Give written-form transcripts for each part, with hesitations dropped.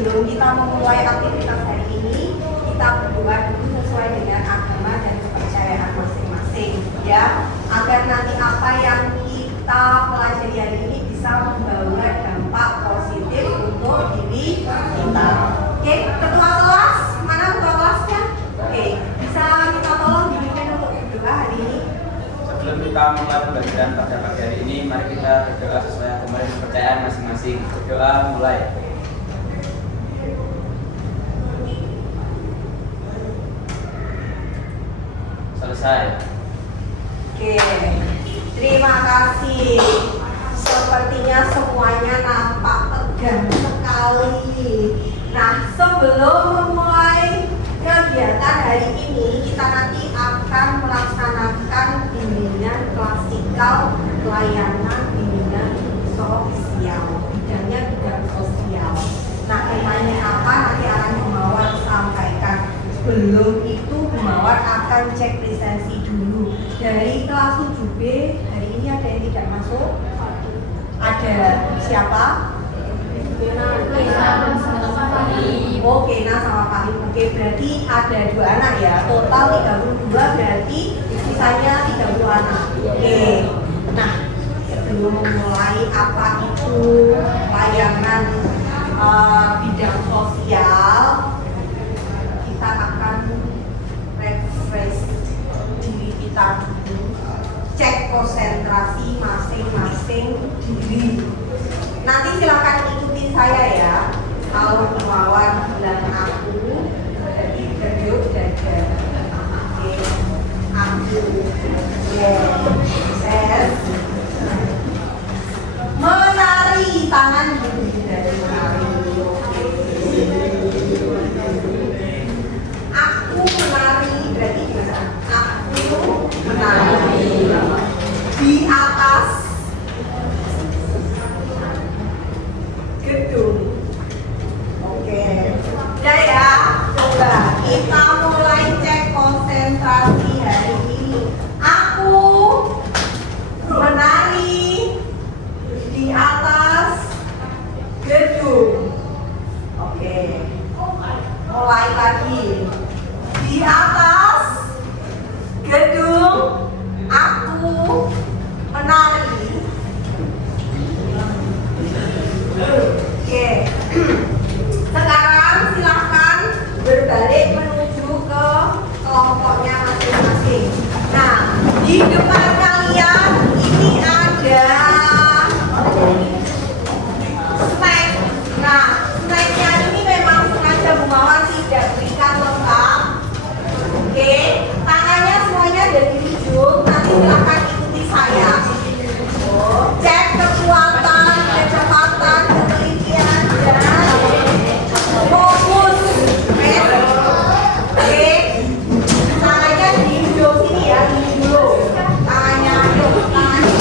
sebelum kita memulai aktivitas hari ini, kita berdoa dulu sesuai dengan agama dan kepercayaan masing-masing, ya, agar nanti apa yang kita pelajari hari ini bisa membawa dampak positif untuk diri kita. Oke, ketua kelas, mana ketua kelasnya? Oke, bisa kita tolong dipimpin untuk berdoa hari ini. Sebelum kita mulai pembelajaran pada pagi hari ini, mari kita berdoa sesuai agama dan kepercayaan masing-masing. Berdoa mulai. Selesai. Oke, terima kasih. Sepertinya semuanya nampak tegang sekali. Nah, sebelum memulai kegiatan hari ini, kita nanti akan melaksanakan bimbingan klasikal pelayanan bimbingan sosial. Bidangnya bidang sosial. Nah, temanya apa nanti akan Mawar sampaikan. Sebelum itu Mawar akan cek lisensi dulu. Dari kelas 7B hari ini ada yang tidak masuk? Ada siapa? Oke, nah sama Pak Im. Oke, berarti ada 2 anak ya. Total 32, berarti sisanya 30 anak. Oke. Nah, sebelum memulai apa itu layanan bidang sosial, kita akan refresh diri kita dulu. Cek konsentrasi masing-masing diri. Nanti silakan ikuti saya ya. Kalau Mawar bilang aku, jadi kerjut dada. Oke, aku yes. Menari tangan dulu dari menari. Aku menari berarti gimana? Aku menari di atas gedung. Oke, udah ya. Coba kita mulai cek konsentrasi hari ini. Aku menari di atas gedung. Oke, mulai lagi. Di atas gedung, aku menari. Oke. Sekarang silahkan berbalik menuju ke kelompoknya masing-masing. Nah, di depan kalian ini ada snack. Nah, snacknya ini memang sengaja Bu Mawar tidak berikan lengkap. Oke, tangannya semuanya ada di ujung. Nanti silahkan ikuti saya. Cek kekuatan, kecepatan, ketelitian, dan fokus. Oke, tangannya di ujung sini ya, di ujung. Tangannya, tangannya.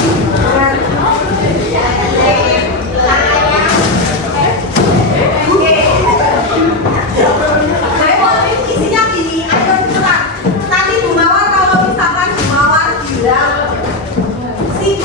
Oke. Isinya gini, ayo cepat. Nanti Bu Mawar kalau misalkan Bu Mawar bilang si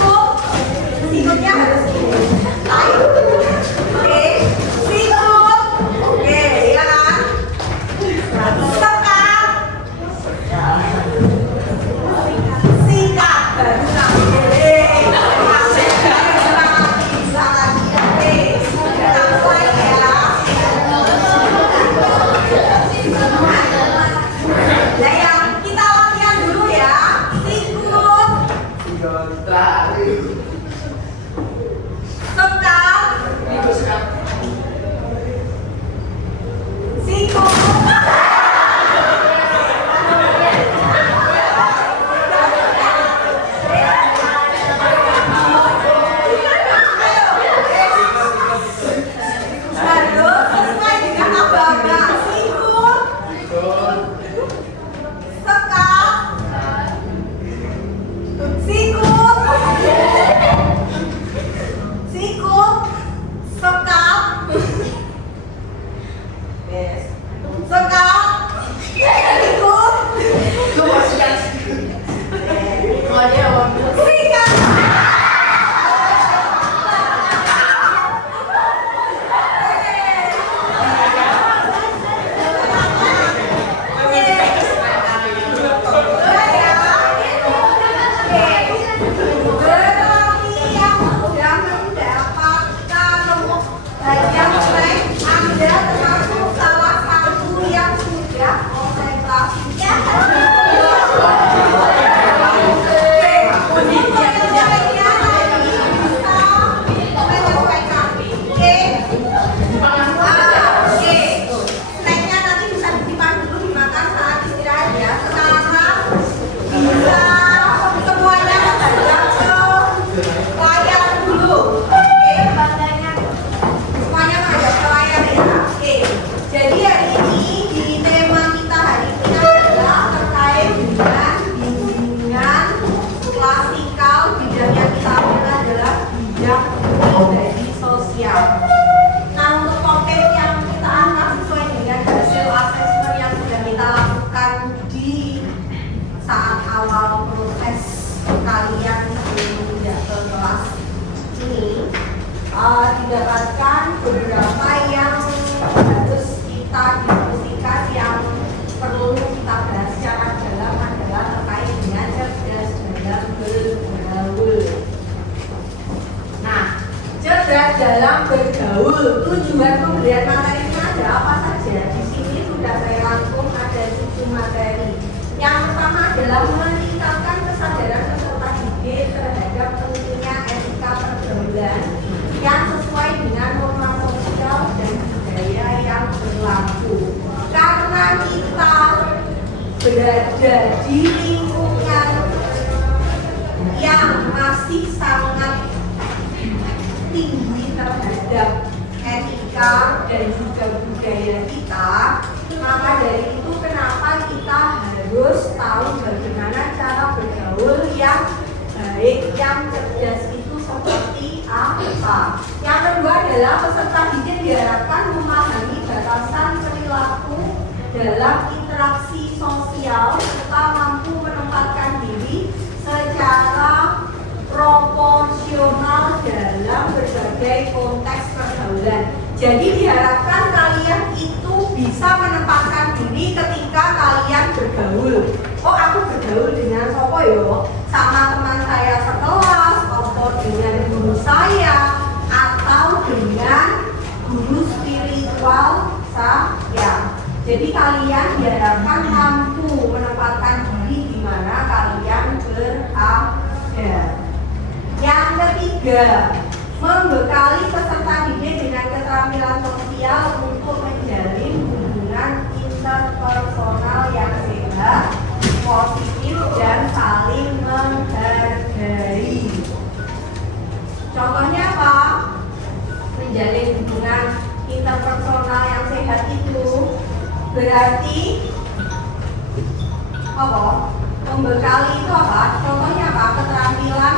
dalam bergaul. Tujuan pemberian materinya ada apa saja? Di sini sudah saya rangkum ada 7 materi. Yang pertama adalah meningkatkan kesadaran peserta didik terhadap pentingnya etika pergaulan yang sesuai dengan norma sosial dan budaya yang berlaku. Karena kita berada di lingkungan yang masih sangat tinggi terhadap etika dan juga budaya kita, maka dari itu kenapa kita harus tahu bagaimana cara bergaul yang baik, yang cerdas itu seperti apa. Yang kedua adalah peserta didik diharapkan memahami batasan perilaku dalam interaksi sosial serta mampu menempatkan diri secara proporsional dalam berbagai konteks pergaulan. Jadi diharapkan kalian itu bisa menempatkan diri ketika kalian bergaul. Oh, aku bergaul dengan sopo yo, sama teman saya sekelas, atau dengan guru saya, atau dengan guru spiritual saya. Jadi kalian diharapkan mampu menempatkan diri di mana kalian berada. Yang ketiga, membekali peserta didik dengan keterampilan sosial untuk menjalin hubungan interpersonal yang sehat, positif, dan saling menghargai. Contohnya apa? Menjalin hubungan interpersonal yang sehat itu berarti apa? Membekali itu apa? Contohnya apa? Keterampilan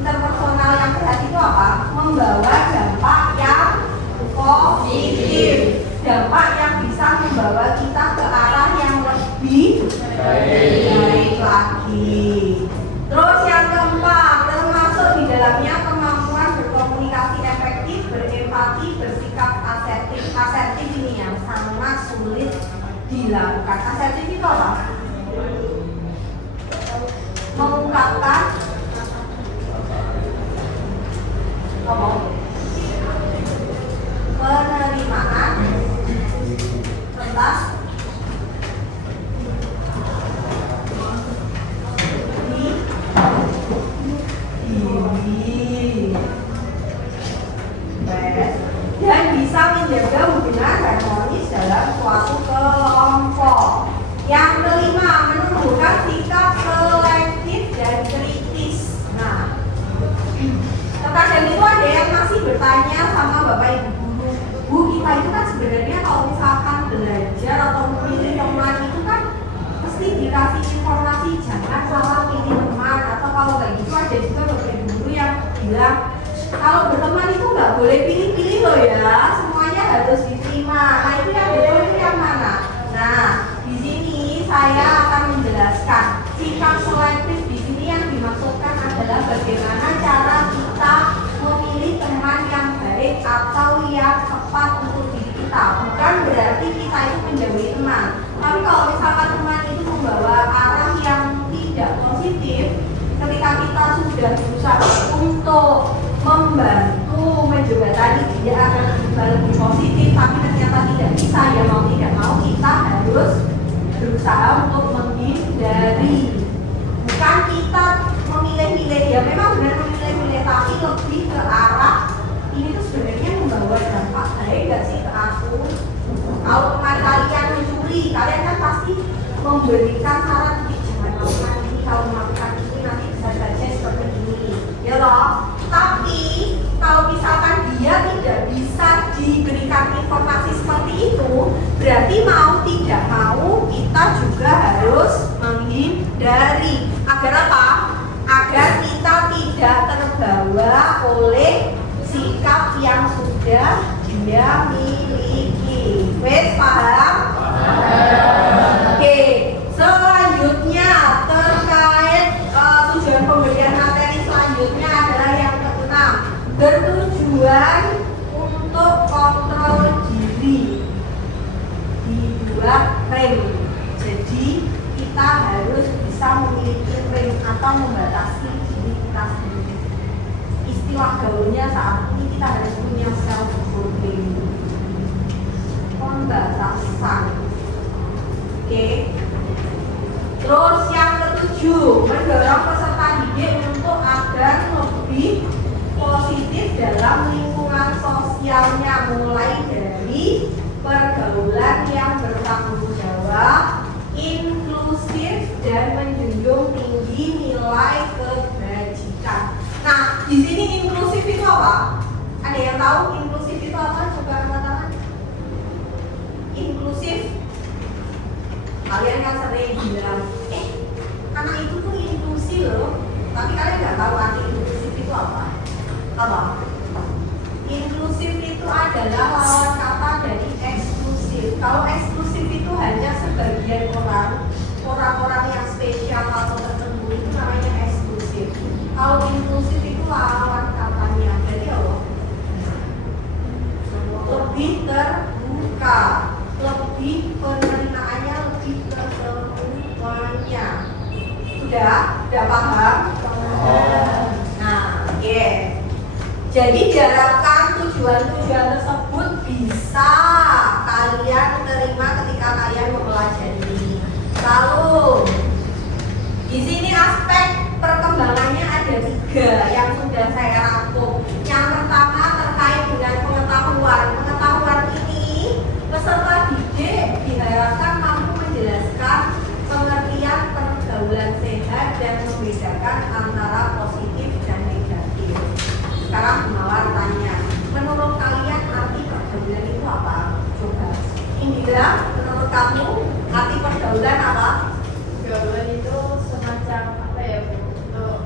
interpersonal yang sehat itu apa? Membawa dampak yang positif, dampak yang bisa membawa kita ke arah yang lebih baik lagi. Terus yang keempat, termasuk di dalamnya kemampuan berkomunikasi efektif, berempati, bersikap asertif. Asertif ini yang sangat sulit dilakukan. Asertif itu apa? Mengungkapkan penerimaan atas diri dan bisa menjaga hubungan harmonis dalam suatu kelompok. Yang kelima, menumbuhkan sikap selektif dan kritis. Nah, terkadang itu ada yang masih bertanya sama Bapak Ibu guru, Bu, kita itu kan sebenarnya kalau misalkan belajar atau memilih teman itu kan mesti dikasih informasi jangan salah pilih teman, atau kalau kayak gitu ada juga Bapak Ibu guru yang bilang kalau berteman itu nggak boleh pilih-pilih loh ya, semuanya harus diterima. Nah, itu yang betul itu yang mana? Nah, di sini saya akan menjelaskan sikap selektif di sini yang dimaksudkan adalah bagaimana cara kita memilih teman yang baik atau yang tepat untuk diri kita. Bukan berarti kita itu menjauhi teman. Tapi kalau misalkan teman itu membawa arah yang tidak positif, ketika kita sudah berusaha untuk membantu menjembatani dia agar berubah lebih positif, tapi ternyata tidak bisa, ya mau tidak mau kita harus berusaha untuk menghindari. Bukan kita memilih-milih, ya memang benar memilih-milih, tapi lebih ke arah ini tuh sebenarnya membawa dampak baik gak sih ke aku? Kalau teman kalian mencuri, kalian kan pasti memberikan saran, jangan melakukan ini, kalau melakukan ini nanti bisa saja seperti ini, ya loh. Tapi kalau misalkan dia tidak bisa diberikan informasi seperti itu, berarti mau tidak mau kita juga harus menghindari. Agar apa? Agar kita tidak terbawa oleh sikap yang sudah dia miliki. Wes, paham? Oke, selanjutnya terkait tujuan pemberian materi selanjutnya adalah yang keenam, bertujuan untuk kontrol diri pembatasan. Oke. Terus yang ketujuh, mendorong peserta didik untuk agar lebih positif dalam lingkungan sosialnya, mulai dari pergaulan yang bertanggung jawab, inklusif, dan menjunjung tinggi nilai kebajikan. Nah, di sini inklusif itu apa? Ada yang tahu inklusif itu apa? Coba angkat tangan. Inklusif. Kalian kan sering bilang, anak itu tuh inklusi loh. Tapi kalian nggak tahu arti inklusif itu apa? Apa? Inklusif itu adalah lawan kata dari eksklusif. Kalau eksklusif itu hanya sebagian orang-orang yang spesial atau tertentu, itu namanya eksklusif. Kalau inklusif itu lawan katanya, jadi apa? Lebih terbuka, lebih penerimaannya lebih ke semuanya. Sudah paham? Nah, oke. Jadi diharapkan tujuan-tujuan tersebut bisa kalian terima ketika kalian mempelajari. Lalu di sini aspek perkembangannya ada 3 yang sudah saya rangkum. Yang pertama terkait dengan pengetahuan. Pengetahuan ini peserta didik diharapkan mampu menjelaskan pengertian pergaulan sehat dan membedakan antara positif dan negatif. Sekarang Mawar tanya, menurut kalian arti pergaulan itu apa? Coba Indira, menurut kamu arti pergaulan apa? Pergaulan itu semacam apa ya Bu? Untuk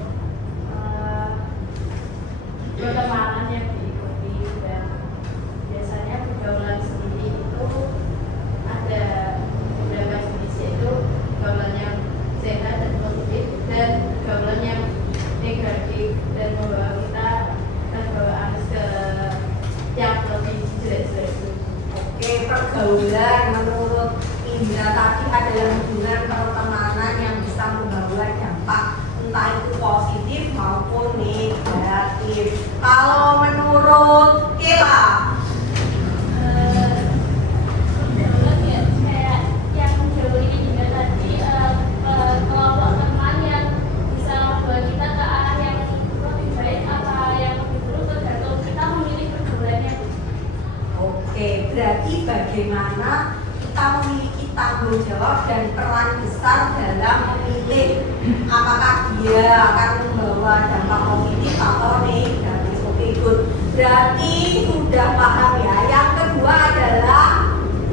pertemanan yang diikuti, dan biasanya pergaulan sendiri itu ada beberapa jenis, yaitu pergaulan yang sehat dan positif dan pergaulan yang negatif dan membawa kita terbawa arus ke yang lebih jelek-jelek itu. Oke, pergaulan menurut Indra tadi adalah hubungan pertemanan yang bisa membawa dampak entah itu positif maupun negatif. Kalau menurut Kela, Pergaulan ya kayak yang jauh ini juga tadi, kelompok teman yang bisa membawa kita ke arah yang lebih baik apa yang lebih buruk, tergantung kita memilih pergaulannya. oke, berarti bagaimana kita memiliki tanggung jawab dan peran besar dalam memilih apakah dia akan membawa dampak positif atau negatif. Oke, good. Berarti sudah paham ya. Yang kedua adalah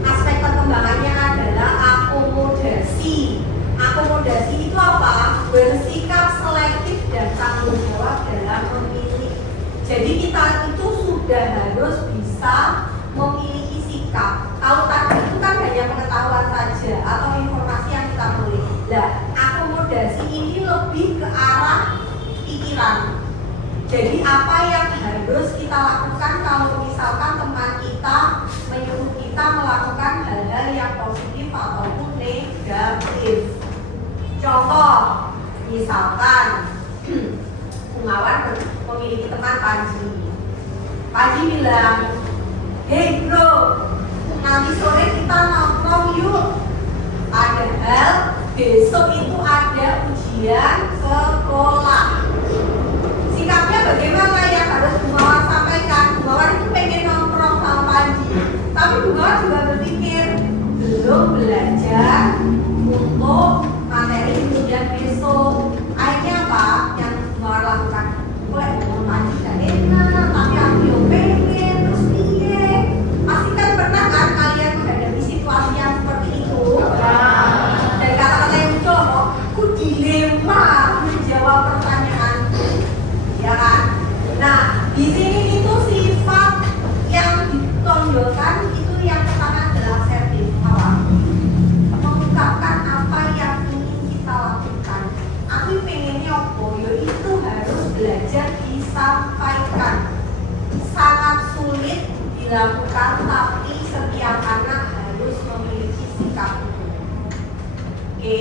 aspek perkembangannya adalah akomodasi. Akomodasi itu apa? Bersikap selektif dan tanggung jawab dalam memilih. Jadi kita itu sudah harus bisa memiliki sikap. Kalau tadi itu kan hanya pengetahuan saja atau informasi yang kita pilih. Nah, akomodasi ini lebih ke arah pikiran. Jadi apa yang harus kita lakukan kalau misalkan teman kita menyuruh kita melakukan hal-hal yang positif ataupun negatif. Contoh, misalkan Gunawan memiliki teman Panji. Panji bilang, "Hey bro, nanti sore kita nongkrong yuk." Padahal besok itu ada ujian sekolah. Sikapnya bagaimana yang harus Gunawan sampaikan? Gunawan itu pengen nongkrong sama Panji, tapi Gunawan juga berpikir belum belajar untuk materi ujian besok. Akhirnya apa yang Gunawan lakukan? Boleh ngomong Panji gak enak, tapi aku yang pengen terus piye. Pasti kan pernah kan kalian menghadapi situasi yang seperti itu? Dan kata-kata yang muncul kok, aku dilema menjawab pertanyaanku, ya kan? Nah, di sini itu sifat yang ditonjolkan itu yang pertama adalah asertif. Apa? Mengungkapkan apa yang ingin kita lakukan. Aku pengennya apa? Ya itu harus belajar disampaikan. Sangat sulit dilakukan, tapi setiap anak harus memiliki sikap itu. Oke,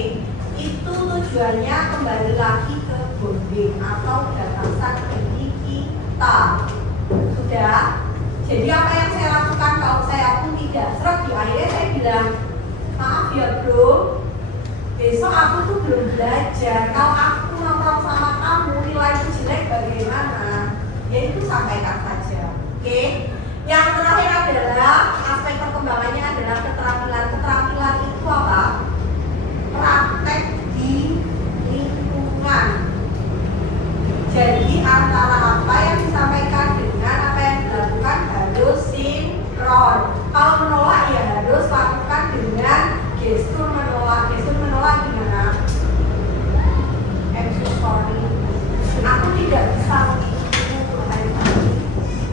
itu tujuannya kembali lagi ke bonding atau batasan diri kita. Sudah. Jadi apa yang saya lakukan kalau saya pun tidak serap di akhirnya bilang, maaf ya bro, besok aku tuh belum belajar. Kalau aku nongkrong sama kamu nilaiku jelek bagaimana? Ya itu sampaikan saja. Oke. Yang terakhir adalah aspek perkembangannya adalah keterampilan. Keterampilan itu apa? Praktek di lingkungan. Jadi antara apa yang disampaikan dengan apa yang dilakukan harus sinkron. Kalau menolak ya harus lakukan dengan gestur menolak. Gestur menolak gimana? I'm so sorry. Aku tidak bisa mengikuti hari ini.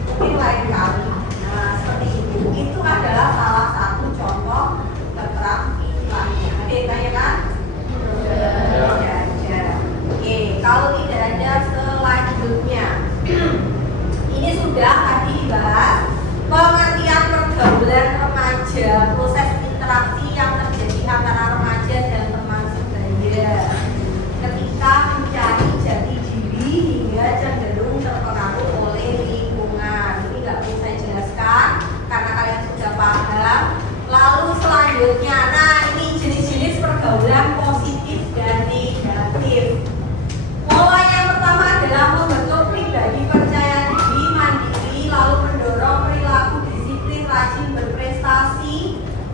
Mungkin lain kali. Nah, seperti itu. Itu adalah salah satu contoh keterampilannya. Ada yang tanya kan? Tidak ada. Oke, kalau tidak ada selanjutnya. Ini sudah tadi dibahas pengertian pergaulan remaja, proses interaksi yang terjadi antara remaja dan teman sebaya ketika mencari jati diri hingga cenderung terpengaruh oleh lingkungan. Ini nggak perlu saya jelaskan karena kalian sudah paham. Lalu selanjutnya, nah ini jenis-jenis pergaulan positif dan negatif. Pola yang pertama adalah membentuk pribadi percaya diri, mandiri, lalu mendorong perilaku disiplin, rajin berprestasi,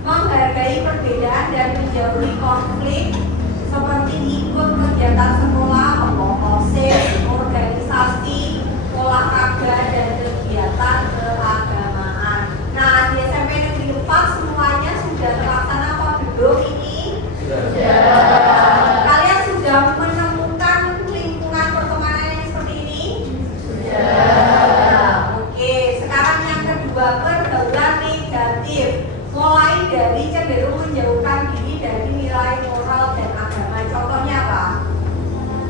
menghargai perbedaan dan menjauhi konflik, seperti ikut kegiatan sekolah, osis, organisasi, olahraga, dan kegiatan keagamaan. Nah, di SMP Negeri 4 semuanya sudah terlaksana apa belum ini? Sudah. Kalian sudah menemukan lingkungan pertemanan yang seperti ini? Sudah. Oke, sekarang yang kedua, pergaulan negatif. Mulai dari cenderung menjauhkan diri dari nilai moral dan agama. Contohnya apa?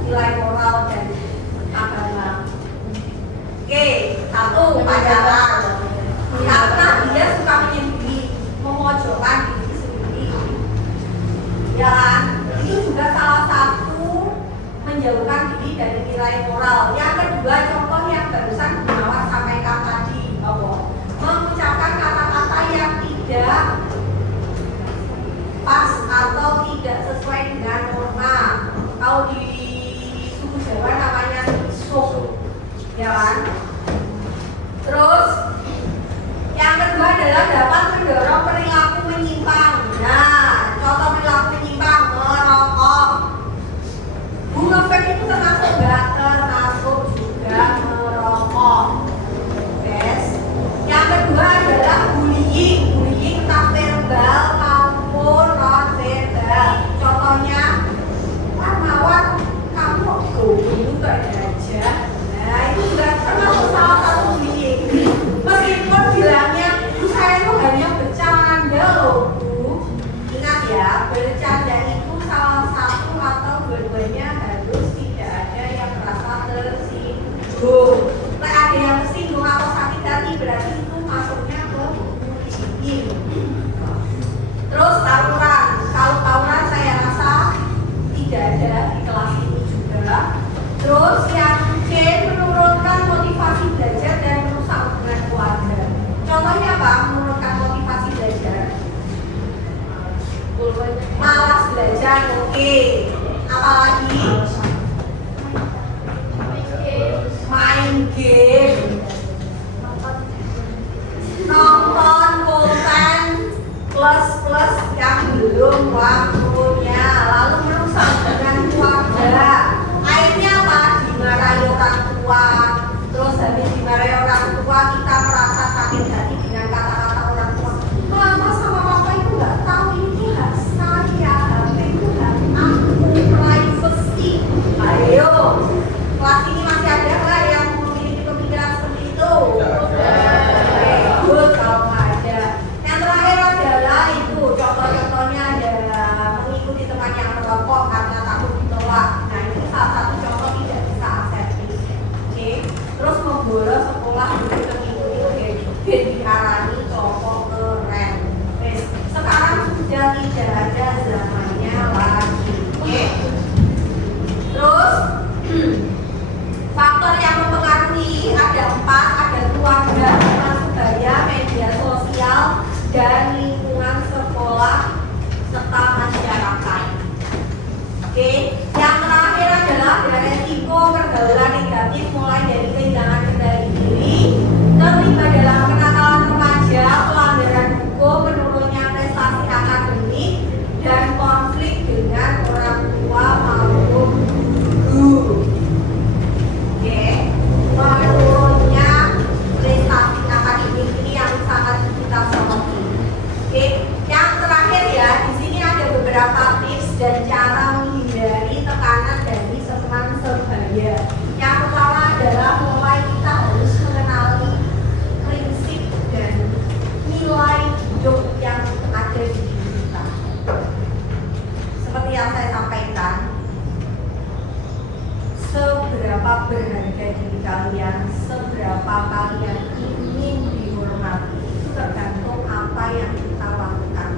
Nilai moral dan agama. Oke, satu, pacaran. Karena dia suka menyendiri, memojokkan diri sendiri. Ya kan? Itu juga salah satu menjauhkan diri dari nilai moral. Yang kedua, contoh yang barusan Gunawan sampaikan tadi, bahwa mengucapkan kata-kata yang tidak pas atau tidak sesuai dengan norma. Kalau di suku Jawa namanya isuk, ya kan? Terus yang kedua adalah dapat mendorong perilaku menyimpang. Nah, contoh perilaku menyimpang, merokok. Bunga vape itu termasuk nggak? Termasuk juga merokok. Yes. Yang kedua adalah bullying. Bullying entah verbal maupun non verbal. Contohnya, Mawar, kamu goblok aja. Nah, itu juga termasuk salah satu bullying. Meskipun bilangnya, saya itu hanya bercanda loh, Bu. Ingat ya, bercanda itu salah satu atau dua-duanya harus tidak ada yang merasa tersinggung. Nah, ada yang tersinggung atau sakit hati berarti itu masuknya ke bullying. Terus tawuran. Kalau tawuran saya rasa tidak ada di kelas ini juga. Terus yang C, menurunkan motivasi belajar dan merusak hubungan keluarga. Contohnya apa? Menurunkan motivasi belajar. Malas belajar, oke. Apalagi? Main game. Nonton konten plus yang belum waktunya. Lalu merusak hubungan keluarga. Akhirnya apa? Dimarahi orang tua. Terus habis dimarahi orang tua, kita merasa sakit hati dengan kata-kata orang tua. Mama sama papa itu nggak tahu ini hak saya, HP itu hak aku, privacy. Ayo, kelas ini masih ada nggak yang memiliki pemikiran seperti itu? Oke, good kalau nggak ada. Yang terakhir adalah itu contoh-contohnya ada mengikuti teman yang merokok karena takut ditolak. Nah, ini salah satu contoh tidak bisa akses. Oke, terus membolos sekolah untuk mengikuti gen diarani cowok keren. Sekarang sudah tidak ada zamannya lagi. Oke. Terus faktor yang mempengaruhi ada 4, ada keluarga, teman sebaya, media sosial, dan lingkungan sekolah. beberapa tips dan cara menghindari tekanan dari teman sebaya. Yang pertama adalah mulai kita harus mengenali prinsip dan nilai hidup yang ada di diri kita. Seperti yang saya sampaikan, seberapa berharga diri kalian, seberapa kalian ingin dihormati, itu tergantung apa yang kita lakukan.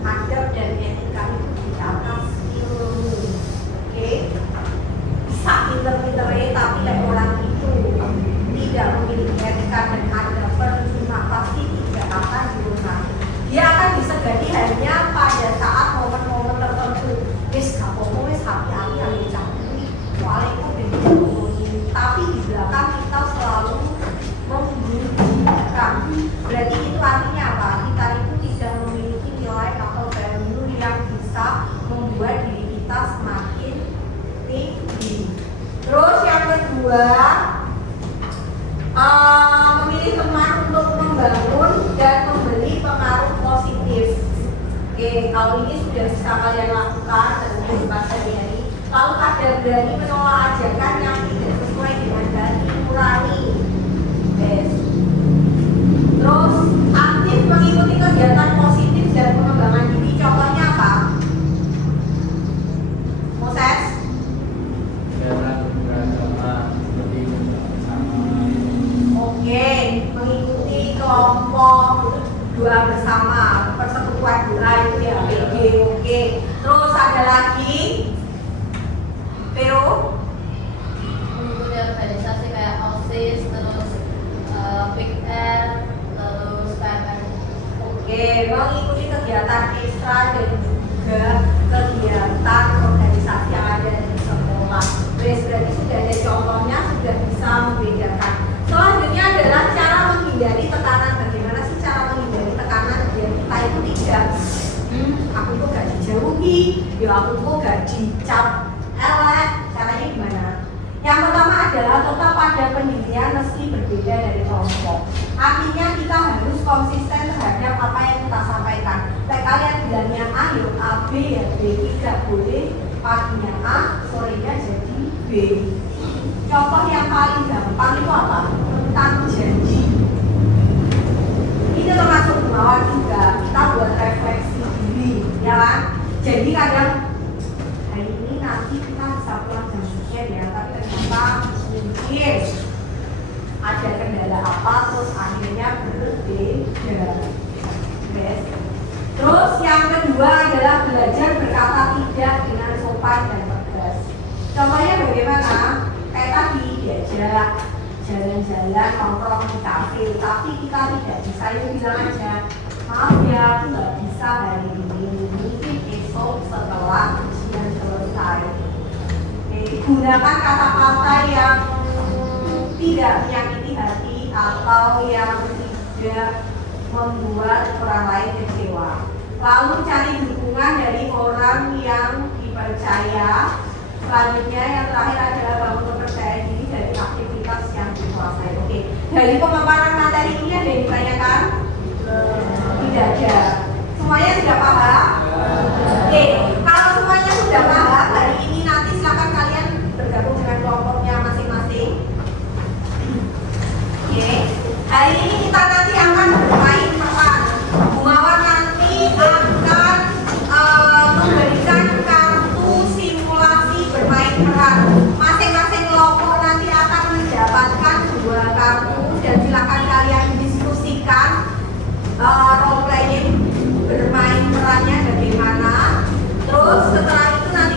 Adab dan etika itu di atas ilmu. Oke? Bisa pinter-pinternya, tapi orang itu tidak memiliki etika dan adab, percuma pasti tidak akan dihormati. Dia akan disegani hanya pada saat momen-momen tertentu. Wis gak apa-apa, wis hati-hati yang dicakui. Tapi di belakang kita selalu membunyikan. Berarti itu artinya apa? Kita itu tidak memiliki nilai atau value yang bisa membuat diri kita semakin tinggi. Terus yang kedua, memilih teman untuk membangun dan memberi pengaruh positif. Oke, kalau ini sudah bisa kalian lakukan dalam kehidupan sehari-hari. Lalu ada berani menolak ajakan yang tidak sesuai dengan hati nurani. Yes. Terus aktif mengikuti kegiatan positif dan pengembangan diri. Contohnya apa? Moses? Oke, mengikuti kelompok doa bersama, persekutuan doa itu ya PG. Oke. Terus ada lagi? Pero mengikuti organisasi kayak OSIS, terus Big Air, terus KMR. oke, mengikuti kegiatan ekstra dan juga kegiatan organisasi yang ada di sekolah. Berarti sudah ada contohnya, sudah bisa membedakan. Selanjutnya adalah cara menghindari tekanan. Bagaimana sih cara menghindari tekanan biar kita itu tidak aku itu gak dijauhi, ya aku itu gak dicap elek. Caranya gimana? Yang pertama adalah tetap pada pendirian meski berbeda dari kelompok. Artinya kita harus konsisten terhadap apa yang kita sampaikan. Kayak kalian bilangnya A, ya A, B ya B. Tidak boleh paginya A, sorenya jadi B. Contoh yang paling gampang itu apa? Tentang janji. Ini termasuk gunawan juga. Kita buat refleksi diri, ya kan? Jadi kadang hari ini nanti kita bisa pulang jam sekian ya, tapi ternyata mungkin ada kendala apa, terus akhirnya berbeda. Yes. Terus yang kedua adalah belajar berkata tidak dengan sopan dan tegas. Contohnya bagaimana? Kayak tadi diajak jalan-jalan nongkrong di kafe, tapi kita tidak bisa, yuk bilang aja, maaf ya, aku nggak bisa hari ini, mungkin esok setelah ujian selesai. Gunakan kata-kata yang tidak menyakiti hati atau yang tidak membuat orang lain kecewa. Lalu cari dukungan dari orang yang dipercaya. Selanjutnya yang terakhir adalah bangun kepercayaan diri dari aktivitas yang dikuasai. Oke, dari pemaparan materi ini ada yang ditanyakan? Tidak ada. Semuanya sudah paham? Oke, kalau semuanya sudah paham, hari ini nanti silakan kalian bergabung dengan kelompoknya masing-masing. Oke, hari ini kita nanti akan bermain peran. Bu Mawar nanti akan memberikan kartu simulasi bermain peran. Masing-masing kelompok nanti akan mendapatkan 2 kartu dan silakan kalian diskusikan role playing bermain perannya bagaimana. Terus setelah itu nanti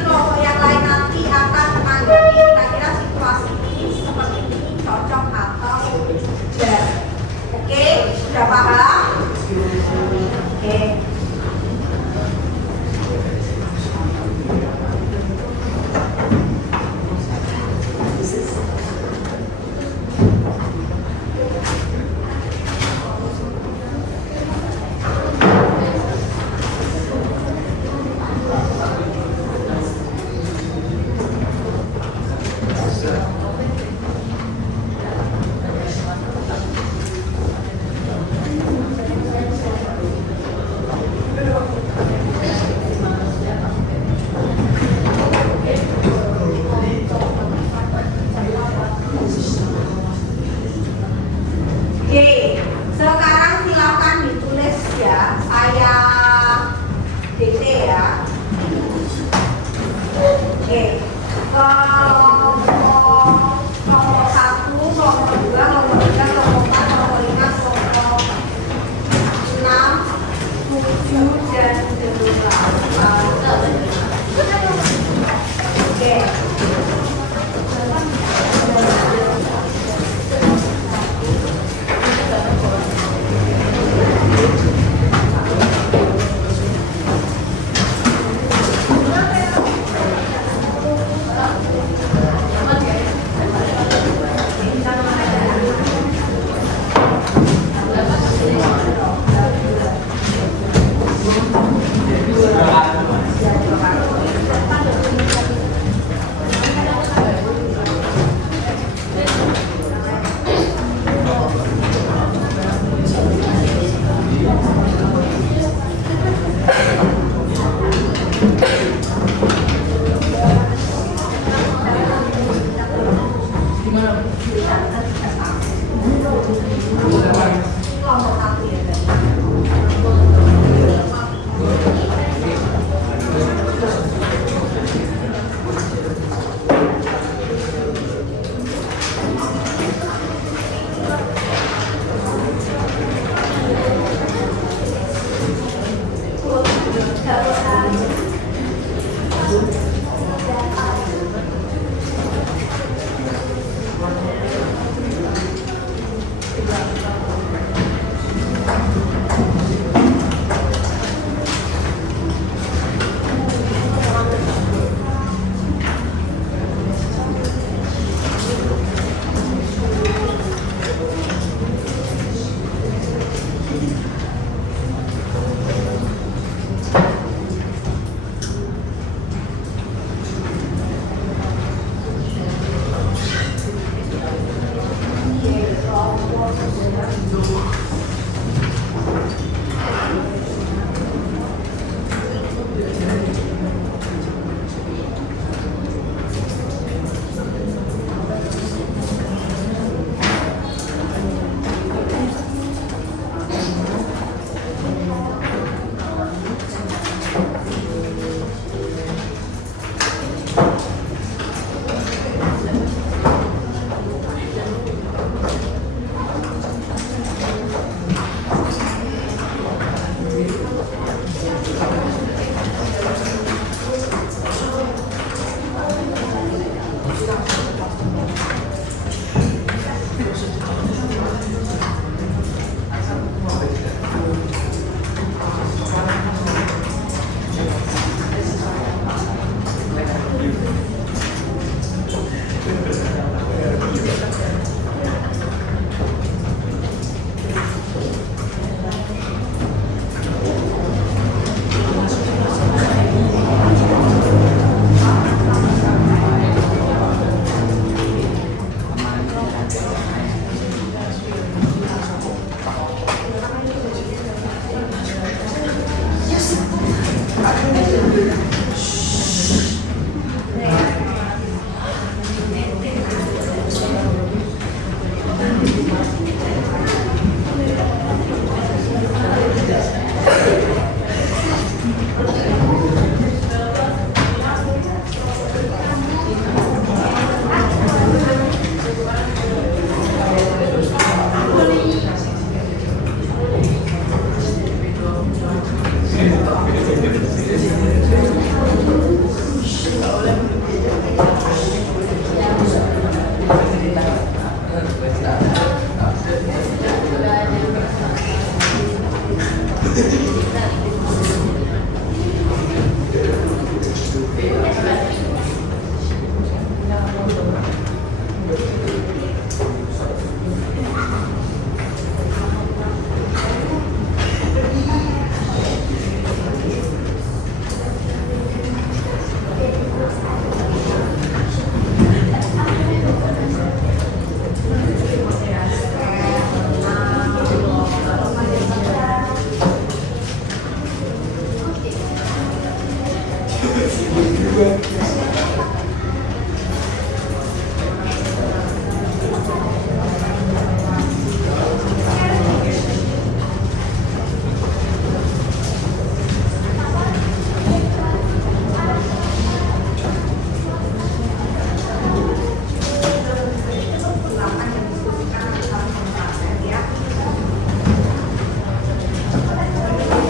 Silakan didiskusikan nanti kami mengakses ya.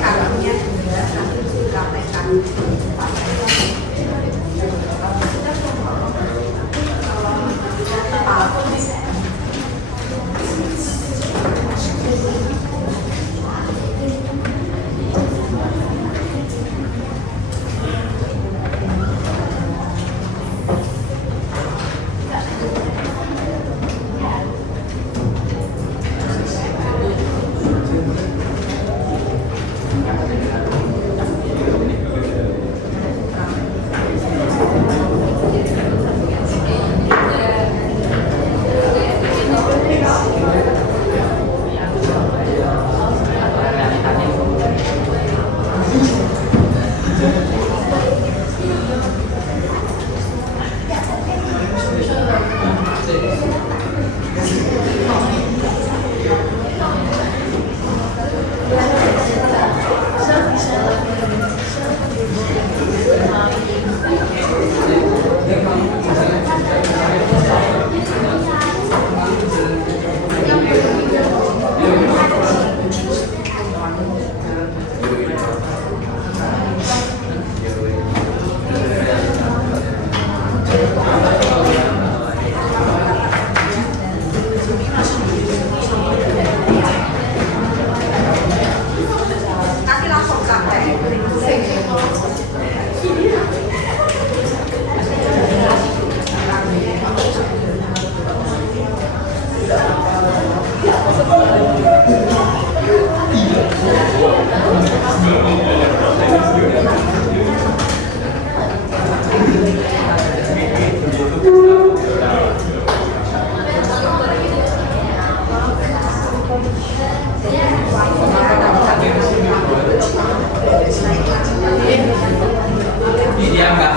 Kalamnya juga nanti dipraktekkan. Nanti langsung praktek. Ini dia enggak?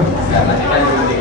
Enggak, lanjutkan dulu nih.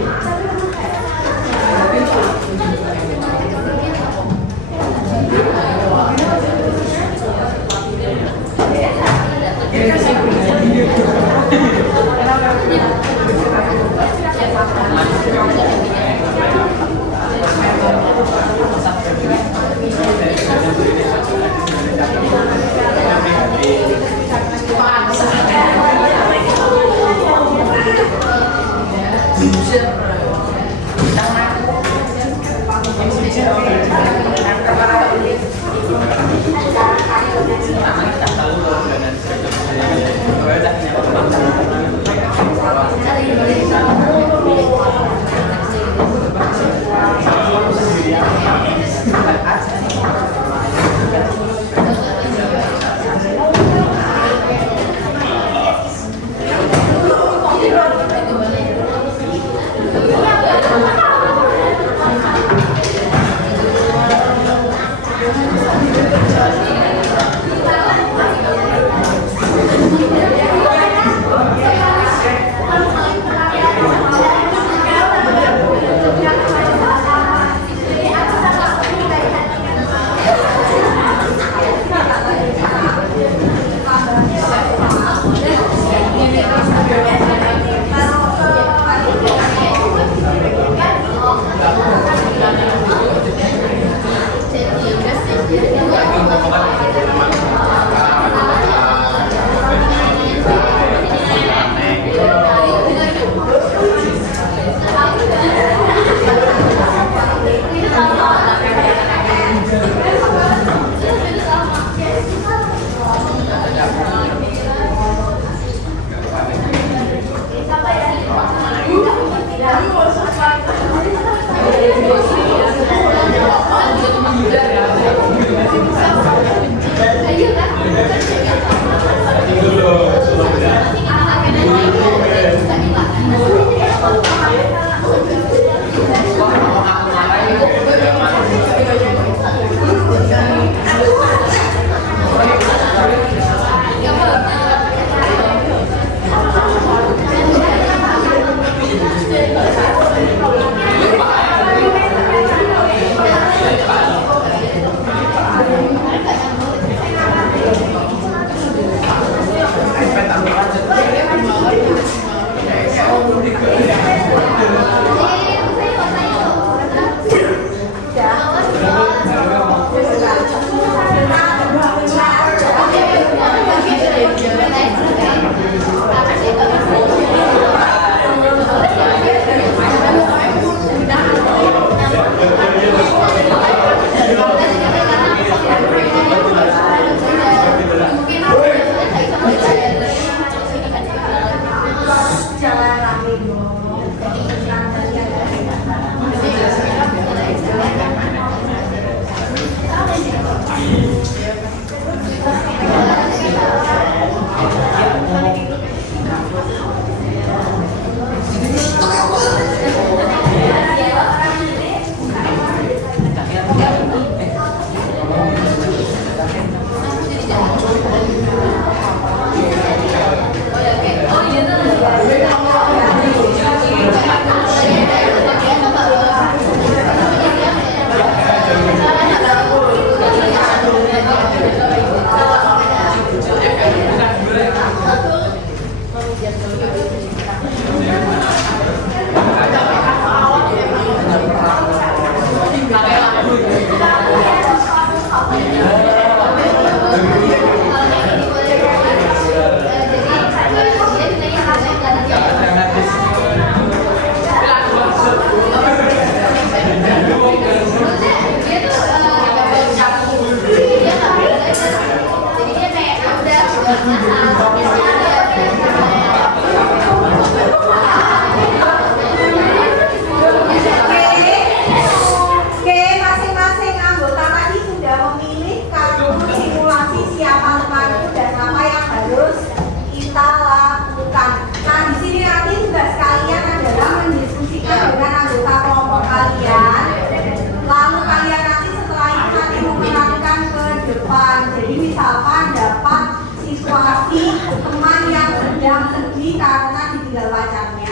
ditinggal pacarnya.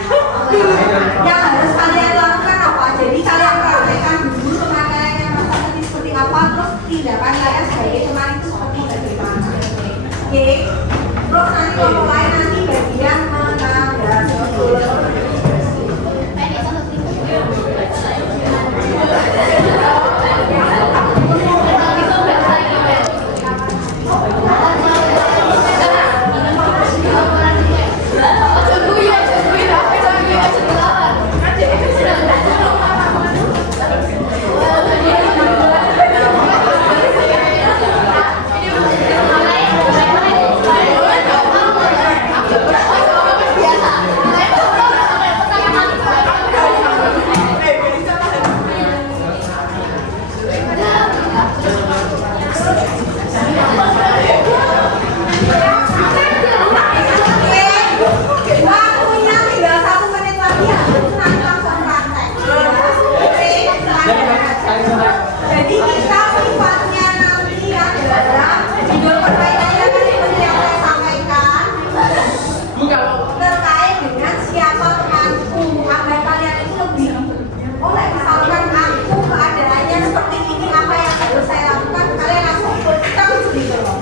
Yang harus kalian lakukan apa? Jadi kalian praktekkan dulu teman kalian yang merasa sedih seperti apa, terus tindakan kalian sebagai teman itu seperti bagaimana. Oke, terus nanti kalau lain nanti bagian menanggapi. Jadi kita sifatnya nanti adalah judul pertanyaannya kan seperti yang saya sampaikan terkait dengan siapa temanku agar kalian itu lebih misalkan aku keadaannya seperti ini apa yang harus saya lakukan kalian langsung tahu gitu loh.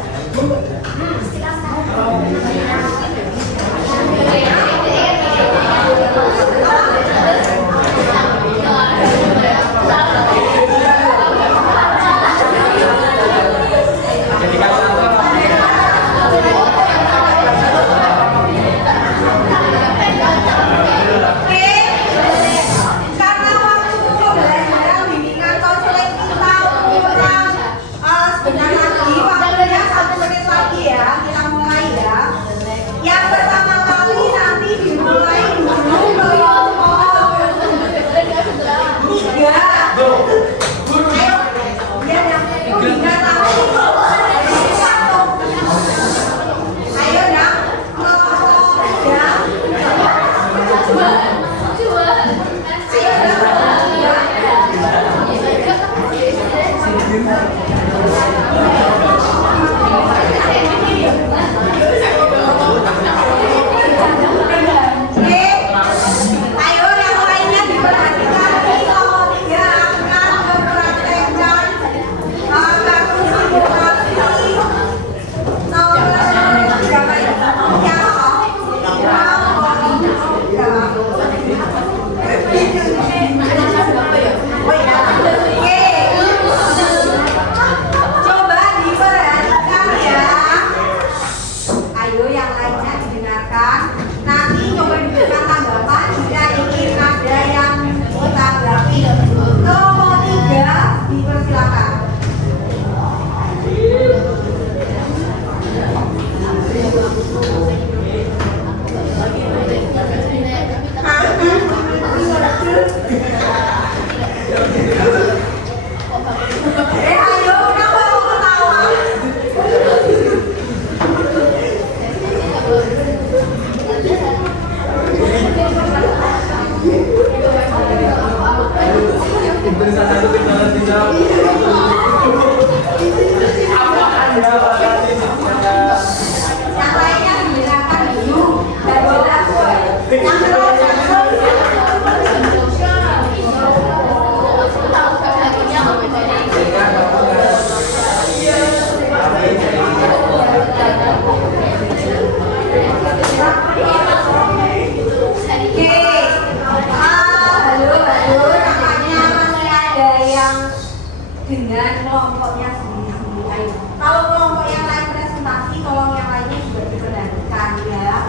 Dengan kelompoknya sendiri-sendiri. Ayo, kalau kelompok yang lain presentasi, tolong yang lainnya juga diperhatikan ya.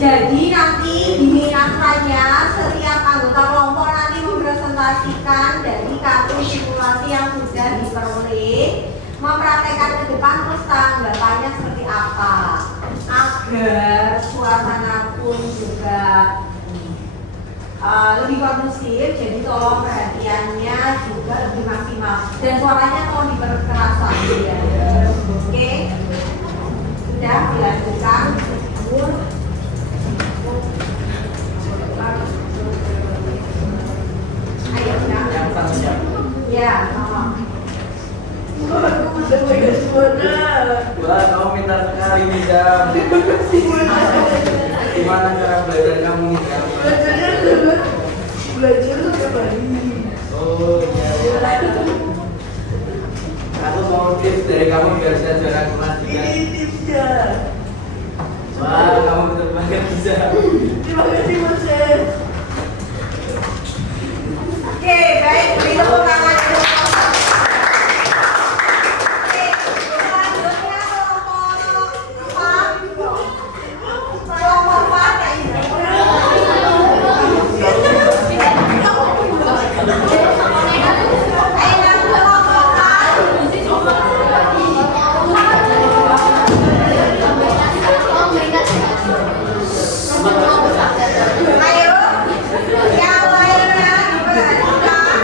Jadi nanti di minasannya setiap anggota kelompok nanti mempresentasikan dari kartu simulasi yang sudah diperoleh, mempraktekkan ke depan terus tanggapannya seperti apa, agar suasana pun juga lebih kondusif. Jadi tolong perhatiannya juga lebih maksimal dan suaranya tolong diperkeras lagi ya. Oke, sudah dilanjutkan. Ayo ya. Wah, kamu pintar sekali nih, Jam. Gimana cara belajar kamu belajar kembali. Oh iya. Aku mau tips dari kamu biar saya juara kelas juga. Ini tipsnya. Wah, kamu betul banget bisa. Terima kasih Mas Chef. Oke, baik, beri tepuk tangan dulu. Oke, selanjutnya kelompok empat ya ini. Ayo, yang lainnya diperhatikan.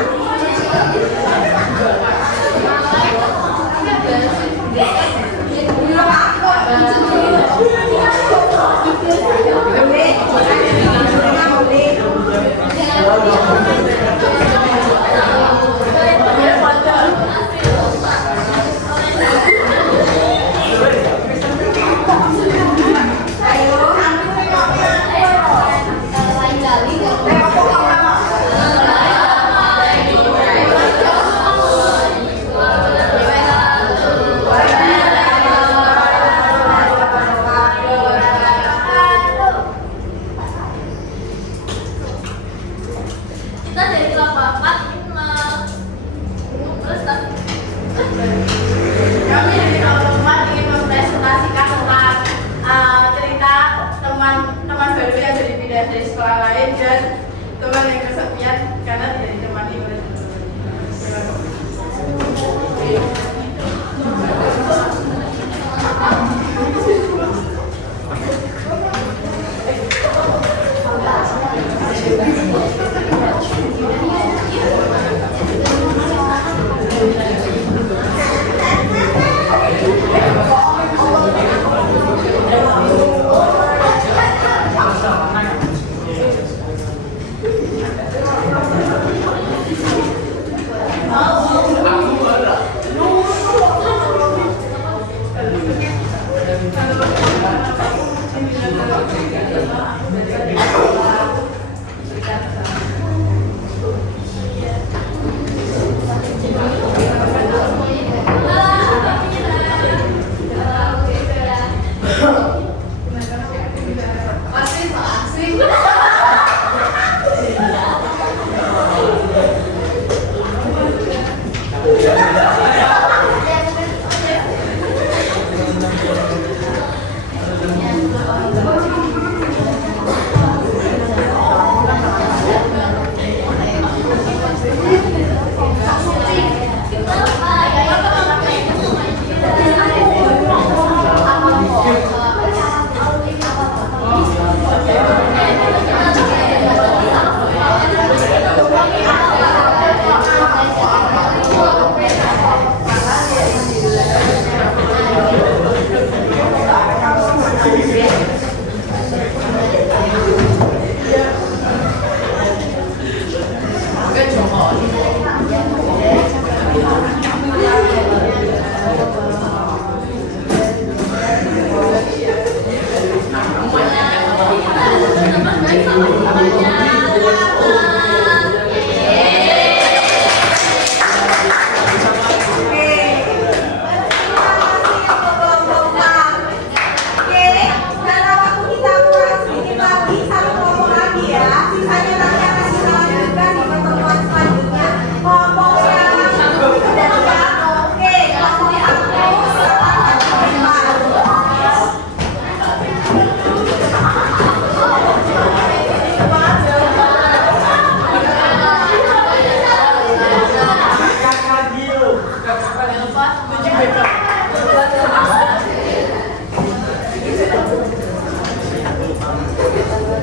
Kita dari kelompok 4 ini terus kami dari kelompok 4 ingin mempresentasikan tentang cerita teman-teman baru yang jadi pindah dari sekolah lain dan teman yang kesepian karena tidak ditemani oleh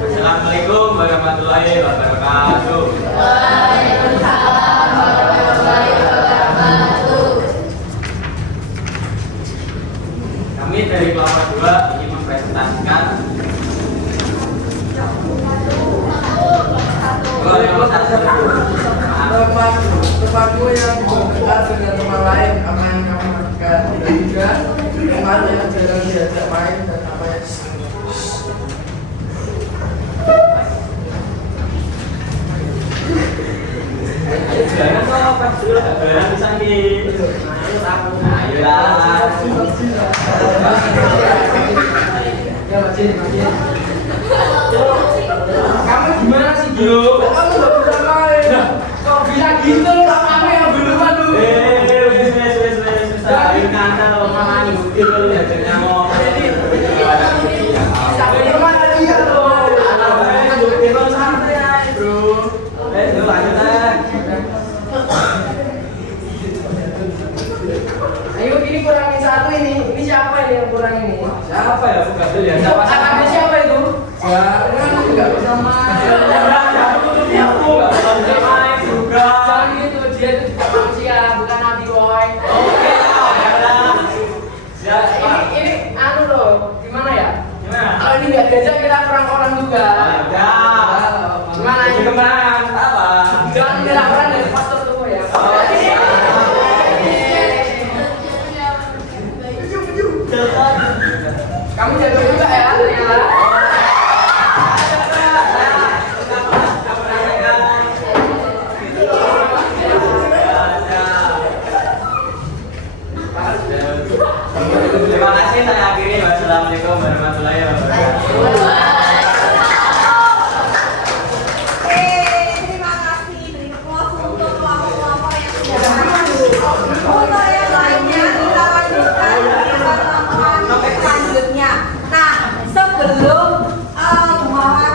Assalamualaikum warahmatullahi wabarakatuh. Waalaikumsalam warahmatullahi wabarakatuh. Kami dari kelompok 2 ingin mempresentasikan Temanku yang dekat dengan teman lain, apa yang kamu lakukan? Dan juga teman yang jarang diajak main dan apa yang Kamu gimana sih, Bro? Kamu nggak bisa main. Kok bisa gitu? Kamu yang belum aduh. Ayo nanta lo malah ngikutin lo diajarnya ngomong. Sampai kemana dia loh? Ngikutin lo santai aja, bro. Yuk lanjut aja. Ayo ini kurangin satu ini. Ini siapa ini yang kurang ini? Siapa ya? Bukan tuh ya. Itu anaknya siapa itu? Ya, kan nggak bisa main. Jangan gitu, dia itu juga manusia, bukan nabi boy. Oke, ya. Ini anu loh, gimana ya? Gimana? Kalau ini nggak diajak kita perang orang juga. Ya. Gimana ini? Gimana? Apa? Jangan kita perang dari pastor tuh ya. Kamu jago juga ya ternyata. Terima kasih, saya akhiri. Wassalamualaikum warahmatullahi wabarakatuh. Terima kasih. Beri aplaus untuk kelompok-kelompok yang sudah maju. Untuk yang lainnya kita lanjutkan di pertemuan selanjutnya. Nah, sebelum mohon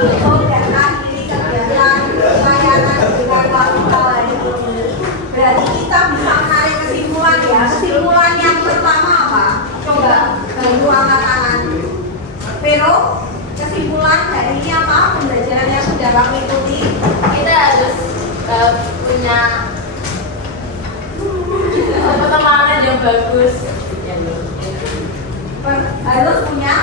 tutup dan akhiri kegiatan layanan dengan wanita hari ini, berarti kita bisa menarik kesimpulan ya. Kesimpulan yang pertama apa? Coba bantu angkat tangan. Pero kesimpulan dari ini apa? Pembelajaran yang sudah kami ikuti. Kita harus punya pertemanan yang bagus. Harus punya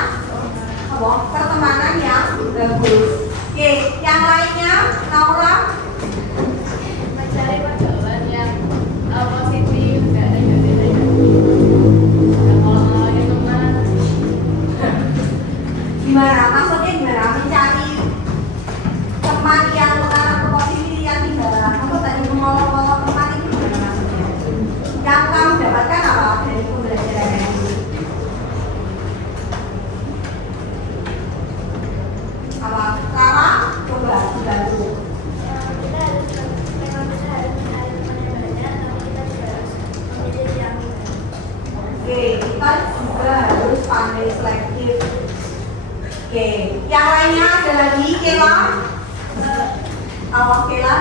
apa? Pertemanan yang bagus. Oke, yang lainnya, Naura. Mencari pergaulan yang positif, nggak ada yang beda. Kalau teman, Gimana? Maksudnya gimana? Mencari teman yang mengarah ke positif yang tidak. Kamu tadi mengolok-olok teman itu gimana maksudnya? Yang kamu dapatkan apa dari pembelajaran ini? Apa? Clara, coba dibantu. kita harus memang kita harus mencari teman yang banyak, tapi kita juga harus memilih yang Oke, kita juga harus pandai selektif. Oke, yang lainnya ada lagi, Kela? Kela?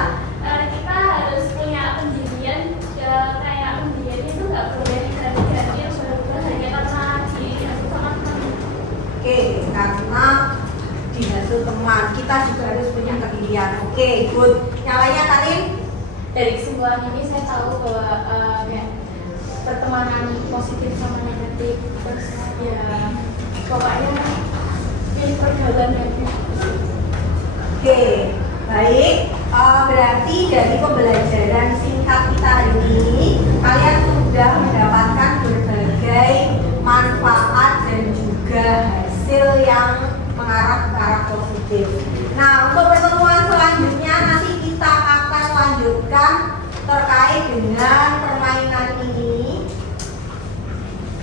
kita harus punya pendirian. Kayak pendirian itu nggak boleh ganti-ganti yang sudah hanya karena diasuh sama teman. Oke, karena dihasut teman, kita juga harus punya pendirian. Oke, good. Yang lainnya, Karin? Dari kesimpulan ini saya tahu bahwa kayak pertemanan positif sama negatif, terus ya pokoknya pilih pergaulan yang Oke, baik. Berarti dari pembelajaran singkat kita hari ini, kalian sudah mendapatkan berbagai manfaat dan juga hasil yang mengarah ke arah positif. Nah, untuk pertemuan selanjutnya nanti kita akan lanjutkan terkait dengan permainan ini.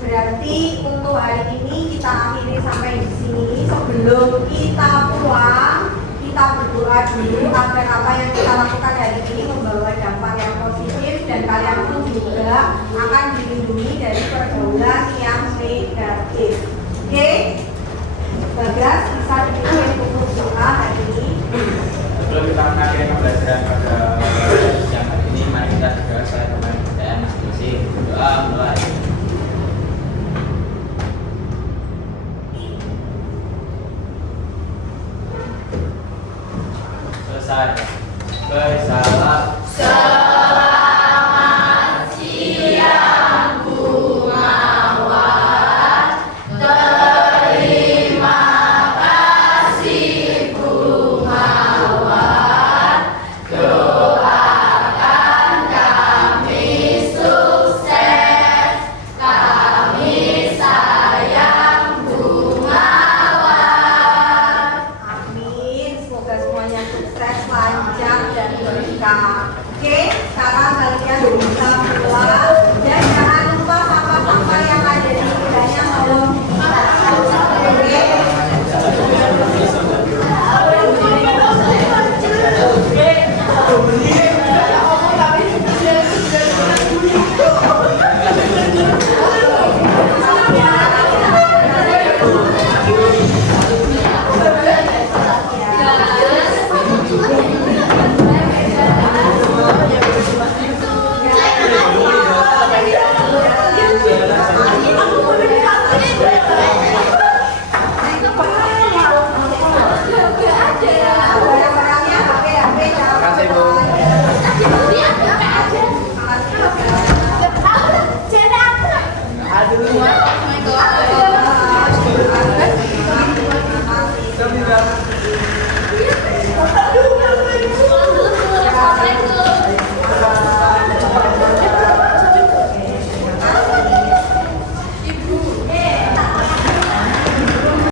Berarti untuk hari ini kita akhiri sampai di sini. Sebelum kita pulang, kita berdoa dulu agar apa yang kita lakukan hari ini membawa dampak yang positif dan kalian pun juga akan dilindungi dari pergaulan yang negatif. Oke? Bagas bisa dipimpin untuk doa hari ini. Sebelum kita mengakhiri pembelajaran pada siang hari ini, mari kita segera saya kembali percayaan masing-masing. Doa mulai. Selesai. Bersalah.